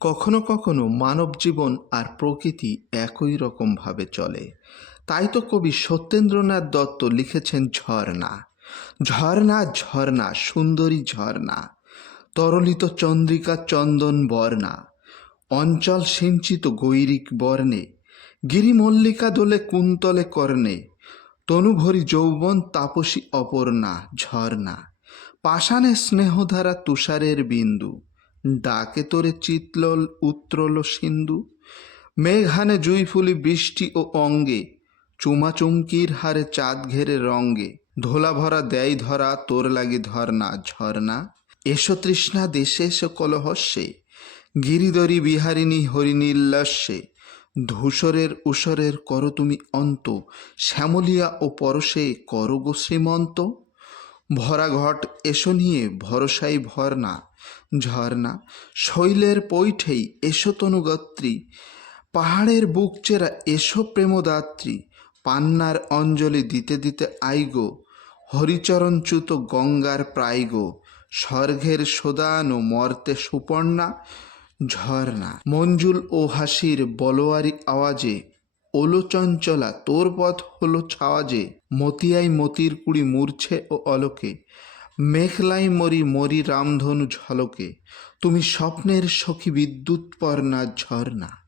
কখনো কখনো মানব জীবন আর প্রকৃতি একই রকমভাবে চলে। তাই তো কবি সত্যেন্দ্রনাথ দত্ত লিখেছেন ঝর্ণা। ঝর্ণা ঝর্ণা সুন্দরী ঝর্ণা, তরলিত চন্দ্রিকা চন্দন বর্ণা, অঞ্চল সিঞ্চিত গৈরিক বর্ণে, গিরিমল্লিকা দোলে কুন্তলে কর্ণে, তনুভরি যৌবন তাপসী অপর্ণা। ঝর্ণা পাষাণে স্নেহধারা তুষারের বিন্দু, ডাকে তোরে চিতলল উত্রল সিন্ধু। মেঘানে জুঁইফুলি বৃষ্টি ও অঙ্গে, চুমাচুমকির হারে চাঁদ ঘেরে রঙ্গে, ধোলা ভরা দেয় ধরা তোর লাগি ধর্ণা। ঝর্ণা এসো তৃষ্ণা দেশে এসো কলহস্যে, গিরিদরি বিহারিণী হরিনীল্লাস্যে, ধূসরের উষরের করো তুমি অন্ত, শ্যামলিয়া ও পরশে করো গো শ্রীমন্ত। ভরা ঘট এসো নিয়ে ভরসাই ভরনা। ঝর্ণা শৈলের পৈঠেই এসো তনুগত্রী, পাহাড়ের বুক চেরা এসো প্রেমদাত্রী। পান্নার অঞ্জলি দিতে দিতে আইগো, হরিচরণচ্যুত গঙ্গার প্রাইগো, স্বর্গের সোদানো মর্তে সুপর্ণা। ঝর্ণা মঞ্জুল ও হাসির বলোয়ারি আওয়াজে, ওলো চঞ্চলা তোর পথ হলো ছাওয়াজে, মতিয়াই মতির কুড়ি মূর্ছে ও অলোকে, মেঘলাই মরি মরি রামধনু ঝলকে, তুমি স্বপ্নের সখী বিদ্যুৎপর্ণা। ঝর্ণা।